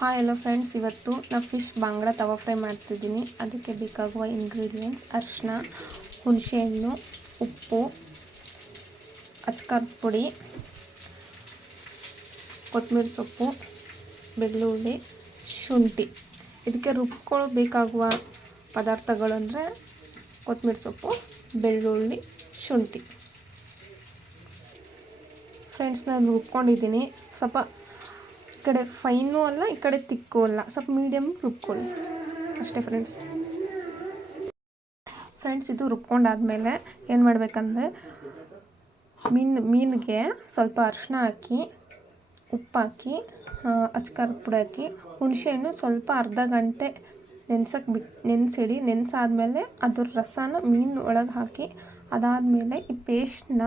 Hi hello friends ಇವತ್ತು ನಾವು fish ಬಾಂಗ್ಲ ತವಾ fry ಮಾಡ್ತಿದ್ದೀನಿ. ಅದಕ್ಕೆ ಬೇಕಾಗುವ ಇಂಗ್ರೀಡಿಯೆಂಟ್ಸ್ ಅರಿಶಿನ ಹುಣಸೆಹಣ್ಣು, ಉಪ್ಪು, ಅಚ್ಕಾರದ ಪುಡಿ ಕೊತ್ತಂಬರಿ ಸೊಪ್ಪು, ಬೆಳ್ಳುಳ್ಳಿ, ಶುಂಠಿ. ಇದಕ್ಕೆ ರುಬ್ಕೊಳ್ಳೋ ಬೇಕಾಗುವ ಪದಾರ್ಥಗಳು ಅಂದರೆ ಕೊತ್ತಂಬರಿ ಸೊಪ್ಪು, ಬೆಳ್ಳುಳ್ಳಿ, ಶುಂಠಿ. ಫ್ರೆಂಡ್ಸ್ ನಾನು ರುಬ್ಕೊಂಡಿದ್ದೀನಿ. ಸ್ವಲ್ಪ ಕಡೆ ಫೈನು ಅಲ್ಲ, ಈ ಕಡೆ ತಿಕ್ಕು ಅಲ್ಲ. ಸ್ವಲ್ಪ ಮೀಡಿಯಮ್ ರುಬ್ಕೊಳ್ಳಿ. ಅಷ್ಟೇ ಫ್ರೆಂಡ್ಸ್ ಫ್ರೆಂಡ್ಸ್ ಇದು ರುಬ್ಕೊಂಡಾದ್ಮೇಲೆ ಏನು ಮಾಡಬೇಕಂದ್ರೆ, ಮೀನು, ಮೀನಿಗೆ ಸ್ವಲ್ಪ ಅರಿಶಿನ ಹಾಕಿ ಉಪ್ಪು ಹಾಕಿ ಅಚ್ಕಾರದ ಪುಡಿ ಹಾಕಿ, ಹುಣಸೆಹಣ್ಣು ಸ್ವಲ್ಪ ಅರ್ಧ ಗಂಟೆ ನೆನ್ಸಕ್ಕೆ ಬಿಟ್ಟು ನೆನೆಸಿಡಿ. ನೆನೆಸಾದ್ಮೇಲೆ ಅದ್ರ ರಸನ ಮೀನು ಒಳಗೆ ಹಾಕಿ, ಅದಾದಮೇಲೆ ಈ ಪೇಸ್ಟ್ನ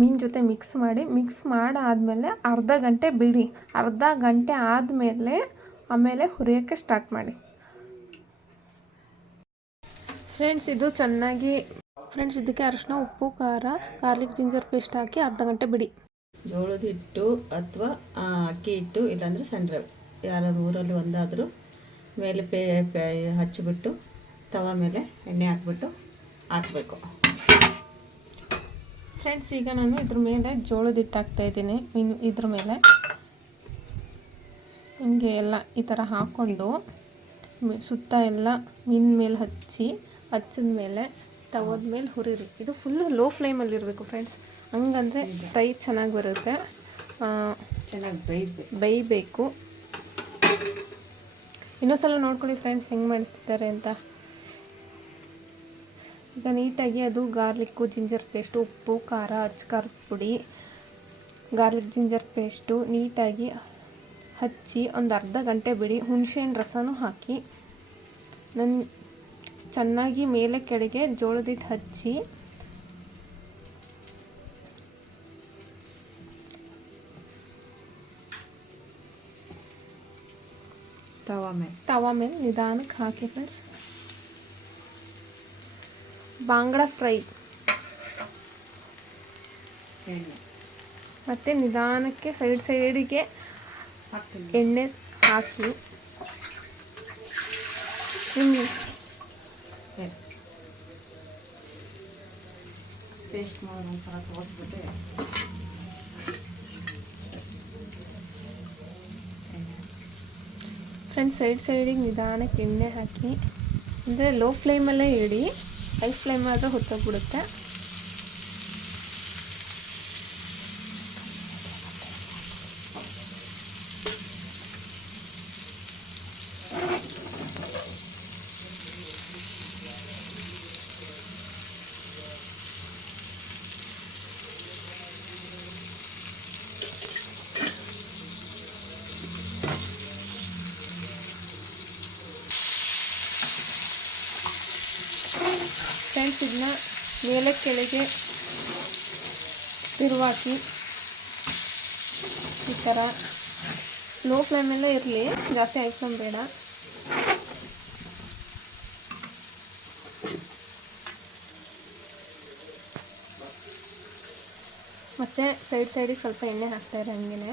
ಮೀನು ಜೊತೆ ಮಿಕ್ಸ್ ಮಾಡಿ ಮಿಕ್ಸ್ ಮಾಡಾದಮೇಲೆ ಅರ್ಧ ಗಂಟೆ ಬಿಡಿ. ಅರ್ಧ ಗಂಟೆ ಆದಮೇಲೆ ಆಮೇಲೆ ಹುರಿಯೋಕ್ಕೆ ಸ್ಟಾರ್ಟ್ ಮಾಡಿ. ಫ್ರೆಂಡ್ಸ್ ಇದು ಚೆನ್ನಾಗಿ ಫ್ರೆಂಡ್ಸ್ ಇದಕ್ಕೆ ಅರಿಶಿನ ಉಪ್ಪು ಖಾರ ಗಾರ್ಲಿಕ್ ಜಿಂಜರ್ ಪೇಸ್ಟ್ ಹಾಕಿ ಅರ್ಧ ಗಂಟೆ ಬಿಡಿ. ಜೋಳದ ಹಿಟ್ಟು ಅಥವಾ ಅಕ್ಕಿ ಹಿಟ್ಟು ಇಲ್ಲಾಂದರೆ ಸಣ್ಣ ರವೆ. ಯಾರಾದ್ರು ಊರಲ್ಲಿ ಒಂದಾದರೂ ಮೇಲೆ ಪೇ ಪೇ ಹಚ್ಚಿಬಿಟ್ಟು ತವ ಮೇಲೆ ಎಣ್ಣೆ ಹಾಕ್ಬಿಟ್ಟು ಹಾಕಬೇಕು. ಫ್ರೆಂಡ್ಸ್ ಈಗ ನಾನು ಇದ್ರ ಮೇಲೆ ಜೋಳದ ಹಿಟ್ಟು ಹಾಕ್ತಾಯಿದ್ದೀನಿ ಇನ್ನು ಇದ್ರ ಮೇಲೆ ಹಿಂಗೆ ಎಲ್ಲ ಈ ಥರ ಹಾಕ್ಕೊಂಡು ಸುತ್ತ ಎಲ್ಲ ಮೀನ್ ಮೇಲೆ ಹಚ್ಚಿ ಹಚ್ಚಿದ ಮೇಲೆ ತವದ ಮೇಲೆ ಹುರಿರಿ. ಇದು ಫುಲ್ಲು ಲೋ ಫ್ಲೇಮಲ್ಲಿ ಇರಬೇಕು ಫ್ರೆಂಡ್ಸ್ ಹಂಗಂದರೆ ಫ್ರೈ ಚೆನ್ನಾಗಿ ಬರುತ್ತೆ. ಚೆನ್ನಾಗಿ ಬೇಯಬೇಕು. ಬೈಬೇಕು ಇನ್ನೊಂದ್ಸಲ ನೋಡ್ಕೊಳ್ಳಿ ಫ್ರೆಂಡ್ಸ್ ಹೆಂಗೆ ಮಾಡ್ತಿದ್ದಾರೆ ಅಂತ. ಈಗ ನೀಟಾಗಿ ಅದು ಗಾರ್ಲಿಕ್ಕು ಜಿಂಜರ್ ಪೇಸ್ಟು ಉಪ್ಪು ಖಾರ ಅಚ್ಕಾರದ ಪುಡಿ ಗಾರ್ಲಿಕ್ ಜಿಂಜರ್ ಪೇಸ್ಟು ನೀಟಾಗಿ ಹಚ್ಚಿ ಒಂದು ಅರ್ಧ ಗಂಟೆ ಬಿಡಿ. ಹುಣಸೆಹಣ್ಣು ರಸನೂ ಹಾಕಿ ನನ್ನ ಚೆನ್ನಾಗಿ ಮೇಲೆ ಕೆಳಗೆ ಜೋಳದಿಟ್ಟು ಹಚ್ಚಿ ತವಾ ಮೇಲೆ. ತವಾ ಮೇಲೆ ನಿಧಾನಕ್ಕೆ ಹಾಕಿ ಫ್ರೆಂಡ್ಸ್. ಬಾಂಗ್ಡಾ ಫ್ರೈ. ಮತ್ತು ನಿಧಾನಕ್ಕೆ ಸೈಡ್ ಸೈಡಿಗೆ ಎಣ್ಣೆ ಹಾಕಿ. ನಿಮಗೆ ಪೇಸ್ಟ್ ಮಾಡಿ ಒಂದ್ಸಲ ತೋರಿಸ್ಬಿಟ್ಟು. ಫ್ರೆಂಡ್ಸ್ ಸೈಡ್ ಸೈಡಿಗೆ ನಿಧಾನಕ್ಕೆ ಎಣ್ಣೆ ಹಾಕಿ. ಅಂದರೆ ಲೋ ಫ್ಲೇಮಲ್ಲೇ ಇಡಿ. ಹೈ ಫ್ಲೇಮ್ ಆದರೆ ಹೊತ್ತೋಗ್ಬಿಡುತ್ತೆ. ಫ್ರೆಂಡ್ಸ್ ಇದನ್ನ ಮೇಲೆ ಕೆಳಗೆ ತಿರುವಾಕಿ. ಈ ಥರ ಲೋ ಫ್ಲೇಮೆಲ್ಲ ಇರಲಿ, ಜಾಸ್ತಿ ಹೈ ಬೇಡ. ಮತ್ತು ಸೈಡ್ ಸೈಡಿಗೆ ಸ್ವಲ್ಪ ಎಣ್ಣೆ ಹಾಕ್ತಾಯಿರ ಹಂಗೆ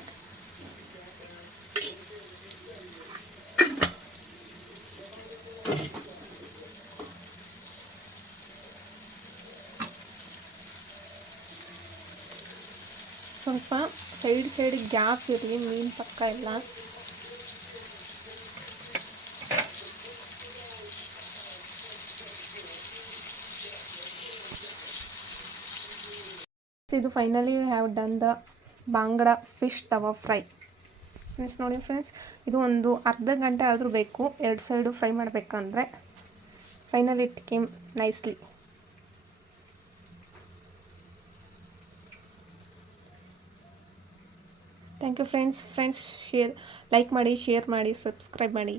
ಸ್ವಲ್ಪ ಸೈಡ್ ಸೈಡ್ ಗ್ಯಾಪ್ ಇರಲಿ, ಮೀನು ಪಕ್ಕ ಎಲ್ಲ. ಇದು ಫೈನಲಿ ಹ್ಯಾವ್ ಡನ್ ದ ಬಾಂಗ್ಡ ಫಿಶ್ ತವಾ ಫ್ರೈ ಫ್ರೆಂಡ್ಸ್ ನೋಡಿ ಫ್ರೆಂಡ್ಸ್ ಇದು ಒಂದು ಅರ್ಧ ಗಂಟೆ ಆದರೂ ಬೇಕು, ಎರಡು ಸೈಡು ಫ್ರೈ ಮಾಡಬೇಕಂದ್ರೆ finally it came nicely thank you friends friends share like ಮಾಡಿ ಶೇರ್ ಮಾಡಿ ಸಬ್ಸ್ಕ್ರೈಬ್ ಮಾಡಿ.